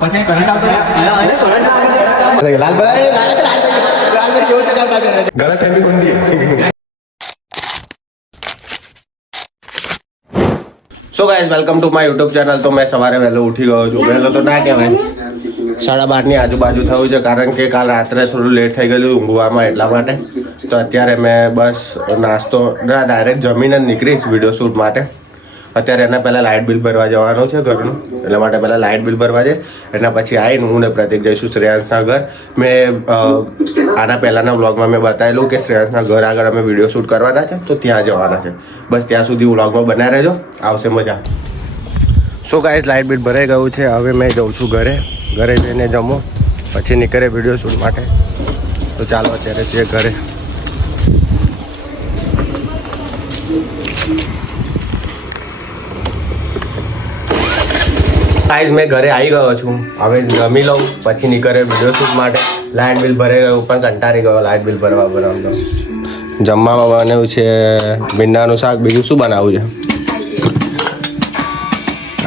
પછી કરંટ આવતો લાલભાઈ કેવું છે ગલત ફેમી ઊંધી so guys welcome to my YouTube channel. તો મેં સવારે વહેલો ઉઠી ગયો છું. વહેલો તો ના કહેવાય, 12:30 આજુબાજુ થયું છે, કારણ કે કાલ રાત્રે થોડું લેટ થઈ ગયેલું ઊંઘવામાં, એટલા માટે. તો અત્યારે મેં બસ નાસ્તો ડાયરેક્ટ જમીને જ નીકળીશ વિડીયો શૂટ માટે. અત્યારે એના પહેલાં લાઇટ બિલ ભરવા જવાનું છે ઘરનું, એટલા માટે પહેલાં લાઇટ બિલ ભરવા જઈશ. એના પછી આવીને હું ને પ્રતિક જઈશું શ્રેયાંશના ઘર. મેં આના પહેલાંના વ્લોગમાં મેં બતાવેલું કે શ્રેયાંશના ઘર આગળ અમે વિડીયો શૂટ કરવાના છે, તો ત્યાં જવાના છે. બસ ત્યાં સુધી વ્લોગમાં બનાવી રહેજો, આવશે મજા. સો ગાઈસ લાઇટ બિલ ભરાઈ ગયું છે. હવે મેં જઉં છું ઘરે જઈને જમો, પછી નીકળે વિડીયો શૂટ માટે. તો ચાલો અત્યારે છીએ ઘરે. ગાઈસ મેં ઘરે આવી ગયો છું. હવે જમી લઉં, પછી નીકળે વિડીયો શૂટ માટે. લાઇટ બિલ ભરાઈ ગયું, પણ કંટાળી ગયો લાઇટ બિલ ભરવા બનાવતો. જમવામાં બનાવ્યું છે ભીંડાનું શાક. બીજું શું બનાવવું છે?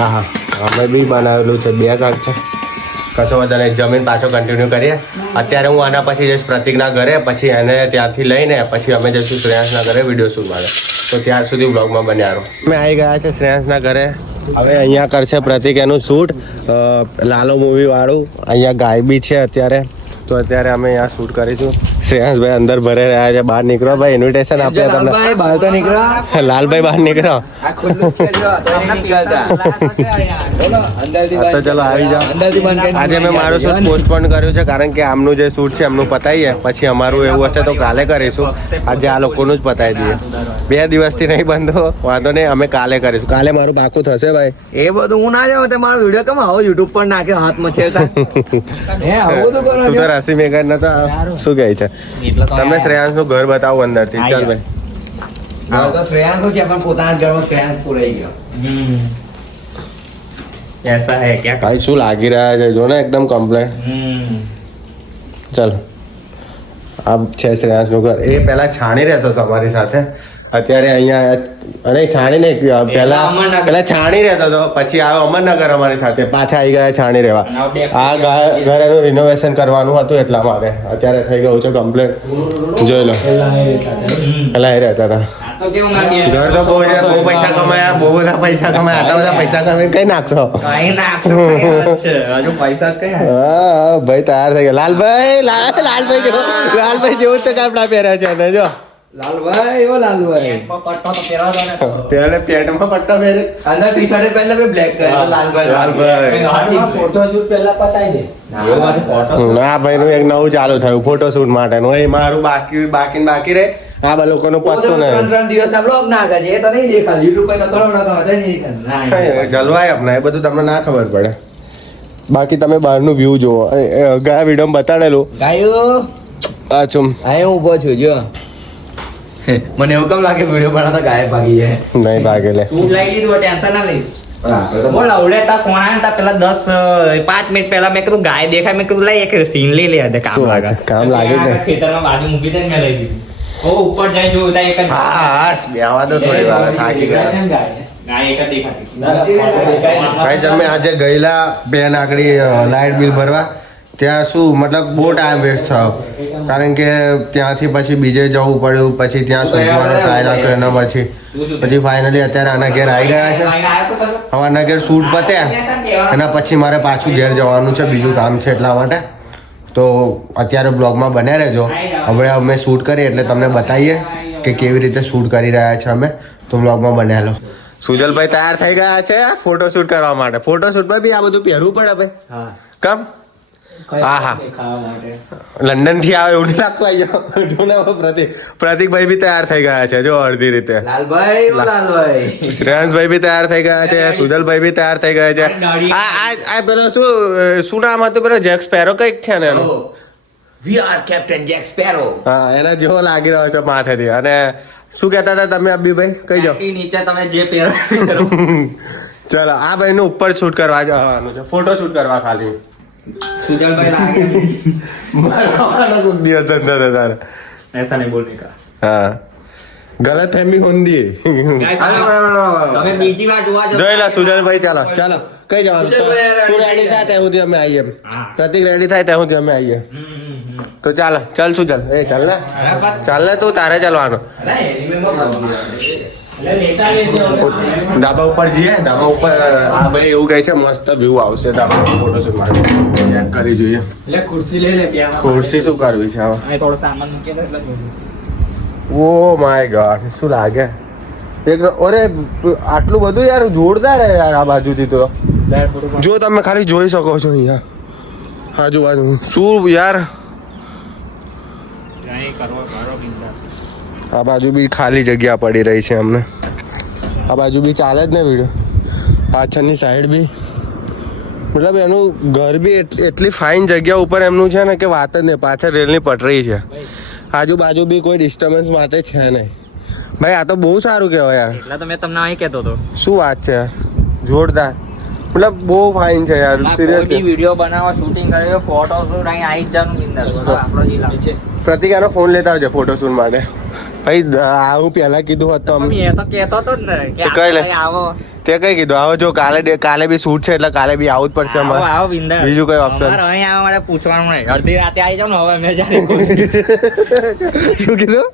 હા, અમે બી બનાવેલું છે, 2 શાક છે. કશો વધારે જમીન પાછો કન્ટિન્યુ કરીએ. અત્યારે હું આના પછી જઈશ પ્રતિકના ઘરે, પછી એને ત્યાંથી લઈને પછી અમે જઈશું શ્રેયાંશના ઘરે વિડીયો શૂટ માટે. તો ત્યાર સુધી વ્લોગમાં બન્યા રહો. અમે આવી ગયા છે શ્રેયાંશના ઘરે. હવે અહીંયા કરશે પ્રતિક એનું શૂટ, લાલો મૂવી વાળું. અહીંયા ગાય બી છે અત્યારે, તો અત્યારે અમે અહીંયા શૂટ કરીશું. શ્રેયાંશભાઈ અંદર ભરે રહ્યા છે. બહાર નીકળો ભાઈ, ઇન્વિટેશન આપ્યા તમને. લાલભાઈ બહાર નીકળો. તો ચલો આવી જાઓ. આજે મેં મારું શૂટ પોસ્ટપોન કર્યું છે, કારણ કે આમનું જે શૂટ છે એમનું પતાવીએ, પછી અમારું એવું હશે તો કાલે કરીશું. આજે આ લોકોનું જ પતાવી દઈએ. 2 દિવસથી નહીં બંધો, વાંધો નહીં, અમે કાલે કરીશું. કાલે મારું પાકું થશે ભાઈ. એ બધું હું ના જાઉં, મારો વિડીયો કેમ આવો યુટ્યુબ પર નાખ્યો હાથમાં છે. તું તો રસી મેઘર નતો. શું કહે છે? તમને શ્રેયાંશ નું ઘર બતાવું અંદર થી. ચાલ ભાઈ. તો શ્રેયાંશ છે પણ પોતાના ઘરમાં શ્રેયાંશ પુરાઈ ગયો. ऐसा है क्या? ભાઈ શું લાગી રહ્યા છે, જો ને એકદમ કમ્પ્લેટ. ચાલ, આ છે શ્રેયાંશ નું ઘર. એ પેલા છાણી રહેતો હતો અમારી સાથે, અત્યારે અહીંયા અરે છાણી નહીં, પેલા છાણી રહેતો હતો, પછી આવ્યો અમરનગર અમારી સાથે. પાછા આવી ગયા છાણી રહેવા. આ ઘર એનું રિનોવેશન કરવાનું હતું, એટલા માટે. અત્યારે થઈ ગયું છે કમ્પ્લીટ, જોઈ લો. પેલા એ રહેતા હતા. ઘર તો બહુ છે, બહુ પૈસા કમાયા, બહુ બધા પૈસા કમાયા. આટલા બધા પૈસા કમાઈને કઈ નાખશો? હા ભાઈ, તૈયાર થઈ ગયા. લાલભાઈ જેવું તો કાપડા પહેર્યા છે એને, જો. લાલભાઈ ઓ લાલભાઈ પેલે પેન્ટમાં પટ્ટા પહેરે, અંદર ટી-શર્ટ પહેલા બે બ્લેક કરે. લાલભાઈ ફોટોશૂટ પહેલા પતાવી દે. ના ભાઈ નું એક નવું ચાલુ થયું ફોટોશૂટ માટેનું. એ મારું બાકી રહે. આ બધા લોકોનું પતતું નહીં. 3 દિવસના બ્લોગ ના કરે, એ તો નહીં દેખાય YouTube પર. તો કરો ના તો નહીં દેખાય. જલવાય આપણે, એ બધું તમને ના ખબર પડે. બાકી તમે બહારનું વ્યૂ જુઓ. ગયા વિડીયોમાં બતાડેલું ગાયો આ ચુમ અહીં ઊભો છું જો. મને એવું કેમ લાગે વિડીયો બનાવતા ગાયબ ભાગી જાય? નહીં ભાગે લે. તું લઈ લીધું, ટેન્શન ના લઈશ. બોલ આવડે તા કોણ આયા તા પેલા 5 મિનિટ પહેલા મેં કીધું ગાય દેખાય, મેં કીધું લઈ એક સીન લઈ લે. કામ લાગે, કામ લાગે છે. ખેતરમાં બાજુ મૂકી દે, મેં લઈ દીધું. ઓ ઉપર જાય જો તા એક જ હા બેવા દો થોડી વાર, થાકી ગયા. ગાય એક જ દેખાતી. ભાઈ તમે આજે ગયેલા બેન આકડી લાઇટ બિલ ભરવા, ત્યાં શું મતલબ બહુ ટાઈમ વેસ્ટ થયો, કારણ કે ત્યાંથી પછી બીજે જવું પડ્યું, પછી ત્યાં શોધવાનો ટ્રાય રાખ્યો. એના પછી ફાઇનલી અત્યારે આના ઘેર આવી ગયા છે. હવે આના ઘેર શૂટ પત્યા, એના પછી મારે પાછું ઘેર જવાનું છે, બીજું કામ છે, એટલા માટે. તો અત્યારે બ્લોગમાં બન્યા રહેજો. હવે અમે શૂટ કરીએ એટલે તમને બતાવીએ કે કેવી રીતે શૂટ કરી રહ્યા છે અમે. તો બ્લોગમાં બન્યા લો. સુજલભાઈ તૈયાર થઈ ગયા છે ફોટો શૂટ કરવા માટે. ફોટો શૂટમાં બી આ બધું પહેરવું પડે ભાઈ. હા કમ? હા હા, લંડન થી આવે એવું નહીં લાગતું. આવી જાઓ. જો ને પ્રતિકભાઈ બી તૈયાર થઈ ગયા છે, જો અડધી રીતે. લાલભાઈ ઓ લાલભાઈ શ્રેયાંશભાઈ બી તૈયાર થઈ ગયા છે, સુજલભાઈ બી તૈયાર થઈ ગયા છે. આ પેલો શું નામ હતું પેલો? જેક સ્પેરો કઈક છે ને એનું. We are captain Jack sparrow. હા, એના જેવો લાગી રહ્યો છે માથેથી. અને શું કહેતા હતા તમે અબ્બીભાઈ? કહી જાઓ. નીચે તમે જે પહેરો. ચલો, આ ભાઈ નું ઉપર શૂટ કરવા જવાનું છે, ફોટો શૂટ કરવા ખાલી. સુજલભાઈ લાગે कोई दिवस धंधा था तारा, ऐसा नहीं बोलने का. हाँ गलत फहमी होंगी. તમે બીજી વાર જોવા જોઈ લો સુજલભાઈ, ચાલો ચાલો. કઈ જવાનું તું રેડી થાય ત્યાં સુધી અમે આવીએ હા. પ્રતિક રેડી થાય ત્યાં સુધી અમે આવીએ તો ચાલ શું ચાલ એ ચાલ ને ચાલ ને તું તારે ચાલવાનું અલા, એનિમેમાં ધાબા ઉપર જઈએ ધાબા ઉપર આ ભાઈ એવું કહે છે મસ્ત વ્યૂ આવશે ધાબા ઉપર ફોટોશૂટ માટે ચેક કરી જોઈએ ખુરશી લઈ લે ત્યાં ખુરશી શું કરવી છે હવે અહીં થોડો સામાન મૂકીને એટલે જોજો. ઓ માય ગોડ શું લાગે એક અરે આટલું બધું યાર જોરદાર હે યાર આ બાજુથી તો જો તમે ખાલી જોઈ શકો છો અહીંયા આજુબાજુ શું યાર અહીં કરો બિંદાસ. આ બાજુ બી ખાલી જગ્યા પડી રહી છે અમને આ બાજુ બી ચાલે જ ને વિડીયો પાછળની સાઈડ બી મતલબ એનું ઘર બી એટલી ફાઇન જગ્યા ઉપર એમનું છે ને કે વાત જ નહીં પાછળ રેલની પટરી છે આજુબાજુ બી કોઈ ડિસ્ટર્બન્સ માટે છે નહીં ભાઈ આ તો બહુ સારું કહેવાય યાર એટલે તો મેં તમને અહીં કહેતો હતો શું વાત છે યાર જોરદાર મતલબ બહુ ફાઇન છે યાર સિરિયસલી વિડીયો બનાવો શૂટિંગ કર્યો ફોટો શૂટ અહીં આવી જ જવાનું બિંદાસ. આપણો જિલ્લો છે. પ્રતિક આનો ફોન લેતા આવજે ફોટોશૂટ માટે ભાઈ આવું પહેલા કીધું હોત તો એ તો કહેતો હતો જ ને કે તો કઈ લે? આપણે આવો તે કઈ કીધું આવો જો કાલે બી શૂટ છે એટલે કાલે બી આવું જ પડશે આવો અમારે આવો બિંદાસ. બીજું કઈ option? અમારે અહીં આવવા માટે પૂછવાનું નહીં. અડધી રાતે આવી જાવ ને હવે મેં જ્યારે ખોલી. શું કીધું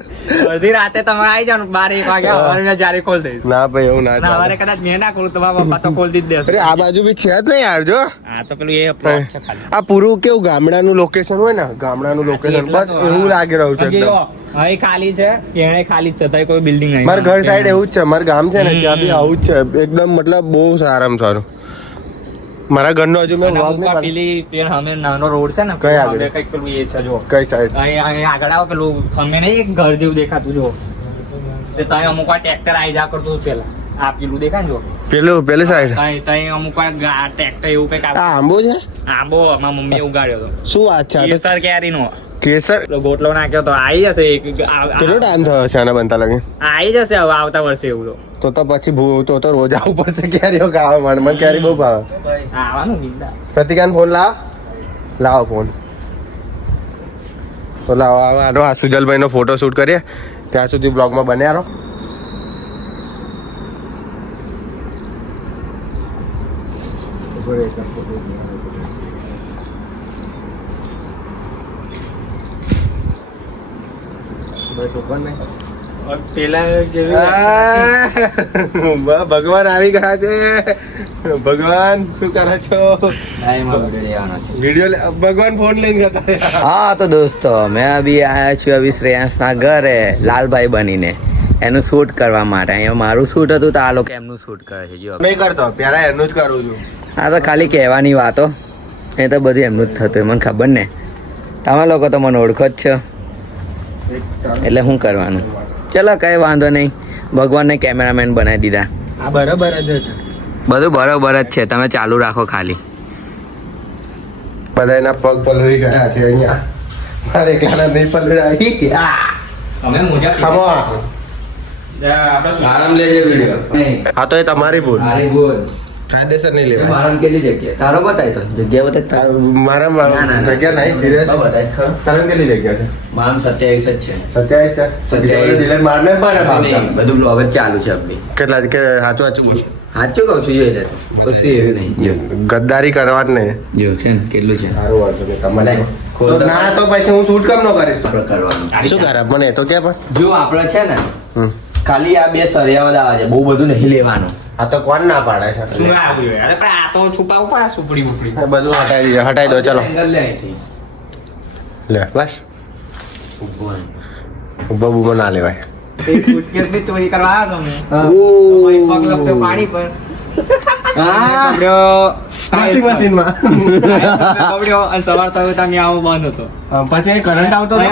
અડધી રાતે તમે આવી જાવ ને 12-1 વાગે હવે મેં જ્યારે ખોલી દઈશ. ના ભાઈ એવું ના ના, ચાલે હવે કદાચ મેં ના ખોલું તો મારા પપ્પા તો ખોલી જ દેશે. અરે આ બાજુ બી છે જ ને યાર જો હા તો પેલું એ plot છે ખાલી. આ પૂરું કેવું ગામડાનું લોકેશન હોય ને ગામડાનું લોકેશન બસ એવું લાગી રહ્યું છે એકદમ અહીં ખાલી છે કેણે ખાલી જ છે ત્યાં કોઈ બિલ્ડિંગ નહીં. મારા ઘર સાઈડ એવું જ છે મારું ગામ છે ને ત્યાં બી આવું જ છે એકદમ મતલબ બહુ સારામાં સારું મારા ઘરનો હજુ મેં vlog નહીં બનાવ્યો. પેલી પેન અમે નાનો રોડ છે ને કઈ આગળ? આપણે કંઈક પેલું એ છે જો કઈ સાઈડ અહીં આગળ આવો પેલું અમે નહીં એક ઘર જેવું દેખાતું જો તે ત્યાં અમુક વાર ટ્રેક્ટર આવી જા કરતું હતું પેલા આ પેલું દેખાય ને જો પેલી સાઈડ ત્યાં અમુક વાર ટ્રેક્ટર એવું કંઈક આ આંબો છે આંબો મારા મમ્મીએ ઉગાડ્યો હતો શું વાત છે આ તો કેસર કેરીનો કેસર પેલો ગોટલો નાખ્યો તો આવી જશે કેટલો ટાઈમ થયો છે આના બનતા લગી આવી જશે હવે આવતા વર્ષે એવું તો પછી તો રોજ આવવું પડશે કેરીઓ ખાવા માટે મને કેરી બહુ ભાવે આવવાનું બિંદાસ. પ્રતિકાન ફોન લાવો ફોન તો લાવો આનો આ સુજલભાઈનો ફોટો શૂટ કરીએ ત્યાં સુધી બ્લોગમાં બન્યા રહો પેલા જેવી ભગવાન આવી ગયા છે ભગવાન શું કરે છો વિડીયો ભગવાન ફોન લઈને જતા રહ્યા. हाँ तो दोस्तों मैं अभी आया છું અભી શ્રેયાંસના ઘરે લાલભાઈ બનીને એનું શૂટ કરવા માટે અહીંયા મારું શૂટ હતું તો આ લોકો એમનું શૂટ કરે છે જો નહીં કરતો પહેલા એનું જ કરું છું આ તો ખાલી કહેવાની વાતો એ તો બધું એમનું જ થતું મને ખબર ને તમે લોકો તો મને ઓળખો જ છો એટલે શું કરવાનું ચલો કઈ વાંધો નહીં ભગવાનને કેમેરામેન બનાવી દીધા આ બરોબર જ હતું. બધું બરોબર જ છે તમે ચાલુ રાખો ખાલી બધા એના પગ પલળી ગયા છે અહીંયા મારે એકલાના નહીં પલળાય અમે મોજા ખમો આરામ લેજે વિડિયો હા તો એ તમારી ભૂલ મારી બોલ કાયદેસર નહીં લેવાય આરામ કેટલી જગ્યા તારો બતાય તો જગ્યા બતાય મારા ના, ના. જગ્યા નહીં સિરિયસ બતાય ખરો તારણ કેટલી જગ્યા છે મામ 27 જ છે 27 છે 27. ડિલેટ મારને જ પડે નહીં, પાછા. બધું બ્લોગ જ ચાલુ છે આપણી કેટલા કે સાચું સાચું બોલ સાચું કહું છું જોઈ લે કશું એવું નહીં જો ગદ્દારી કરવા જ નહીં જો છે ને કેટલું છે સારું વાંધો નહીં તમારે લે, ખોલ તો તો. ના તો પછી હું શૂટ કેમ ન કરીશ આપણે કરવાનું શું કરે મને એ તો કે પણ જો આપણે છે ને હમ. ખાલી આ બે સરિયાવદ આવે છે બહુ બધું નહીં લેવાનું આ તો કોણ ના પાડે છે શું આવ્યું અરે પણ આ તો છુપાવું પડે સુપડી બુપડી એ બધું હટાઈ દો ચલો એંગલ લે અહીંથી. લે બસ ઊભો રહે. ઉભા બુભા ના લેવાય સુટકેસ બી ચોરી કરવા આવ્યો તમે ઓહ. પગ લપસ્યો પાણી પર હા. વોશિંગ મશીનમાં કપડ્યો અને સવાર થયું ત્યાં આવો બંધ હતો પછી કરંટ આવતો હતો?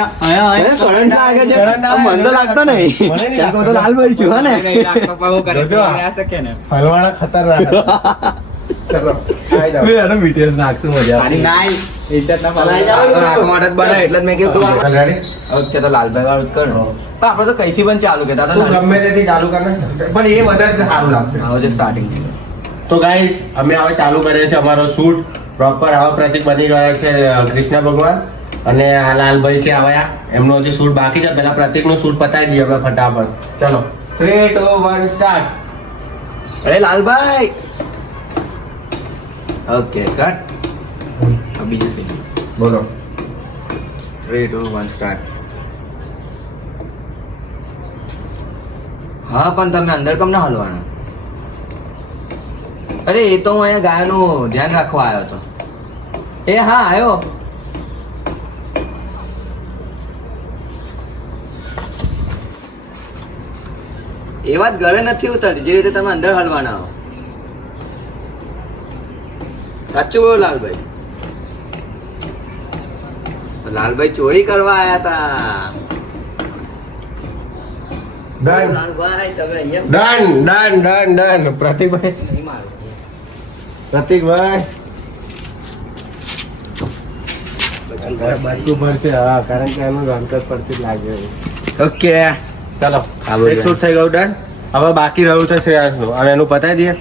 કરંટ લાગે છે કરંટ આવે. મને તો લાગતો નહીં મને નહીં ત્યાં કહું તો લાલભાઈ છું હા ને નહીં લાગતો પણ હું કરે જોજો. આ શકે ને હલવાણા ખતરનાક હતા. ચલો આઈ જાઓ. એનો BTS નાખશું મજા પાણી નાઈ ઇજ્જત ના ચલાઈ જાઓ. આ તો નાખવા માટે જ બનાવે એટલે જ મેં કીધું ચાલ, ready? હવે તો લાલભાઈ વાળું જ કર ને. પણ આપણે તો કઈથી પણ ચાલુ કરતા તું હતા ગમે તેથી ચાલુ કર ને. પણ એ વધારે સારું લાગશે હવે જે સ્ટાર્ટિંગ થઈ તો ગાઈસ અમે હવે ચાલુ કરીએ છીએ અમારો શૂટ પ્રોપર આવા પ્રતિક બની ગયા છે કૃષ્ણ ભગવાન અને આ લાલભાઈ છે આવ્યા એમનો હજી શૂટ બાકી છે પેલા પ્રતિકનું શૂટ પતાવી દઈએ આપણે ફટાફટ ચલો 3 2 1 સ્ટાર્ટ અરે લાલભાઈ ઓકે કટ બીજું સીન બોલો 3 2 1 સ્ટાર્ટ. હા પણ તમે અંદર કેમ ના હલવાના? અરે એ તો હું અહીંયા ગાયનું ધ્યાન રાખવા આવ્યો હતો. એ હા આવ્યો. એ વાત ઘરે નથી ઉતરતી જે રીતે તમે અંદર હલવાના હો. સાચું બોલો લાલભાઈ. લાલભાઈ ચોરી કરવા આયા હતા. ડન લાલભાઈ તમે અહીંયા ડન પ્રતિકભાઈ નહીં મારો. પ્રતિકભાઈ બાજુ મળશે હા કારણ કે એનું રંકત પરથી જ લાગે ઓકે ચાલો આ બધું. એક શૂટ થઈ ગયું ડન હવે બાકી રહ્યું છે શ્રેયાંશનું અને એનું પતાવી દઈએ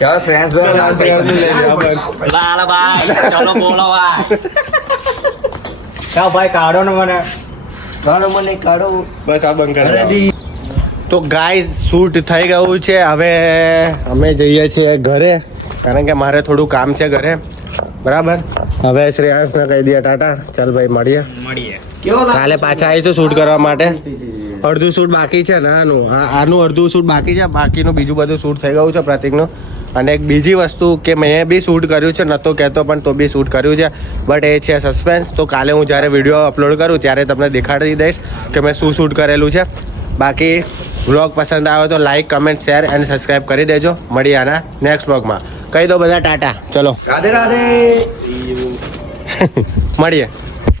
ચાલો શ્રેયાંશ ચાલો, શ્રેયાંશનું લઈ લે, હવે. લાલભાઈ ચલો બોલો ભાઈ ચાલ ભાઈ કાઢો ને મને કાઢો મને કાઢો. બસ આ બંધ અરે કરી તો ગાઈઝ શૂટ થઈ ગયું છે હવે અમે જઈએ છીએ ઘરે કારણ કે મારે થોડું કામ છે ઘરે બરાબર હવે શ્રેયાંશને કહી દઈએ ટાટા ચાલ ભાઈ મળીએ મળીએ કેવો કાલે પાછા આવીશું શૂટ કરવા માટે અડધું શૂટ બાકી છે ને આનું અડધું શૂટ બાકી છે બાકીનું બીજું બધું શૂટ થઈ ગયું છે પ્રતિકનું અને એક બીજી વસ્તુ કે મેં બી શૂટ કર્યું છે નહોતો કહેતો પણ તો બી શૂટ કર્યું છે બટ એ છે સસ્પેન્સ તો કાલે હું જ્યારે વિડીયો અપલોડ કરું ત્યારે તમને દેખાડી દઈશ કે મેં શું શૂટ કરેલું છે બાકી વ્લોગ પસંદ આવે તો લાઈક કમેન્ટ શેર અને સબસ્ક્રાઈબ કરી દેજો મળીએ આના નેક્સ્ટ વ્લોગમાં કહી દો બધા ટાટા ચલો રાધે રાધે. મળીએ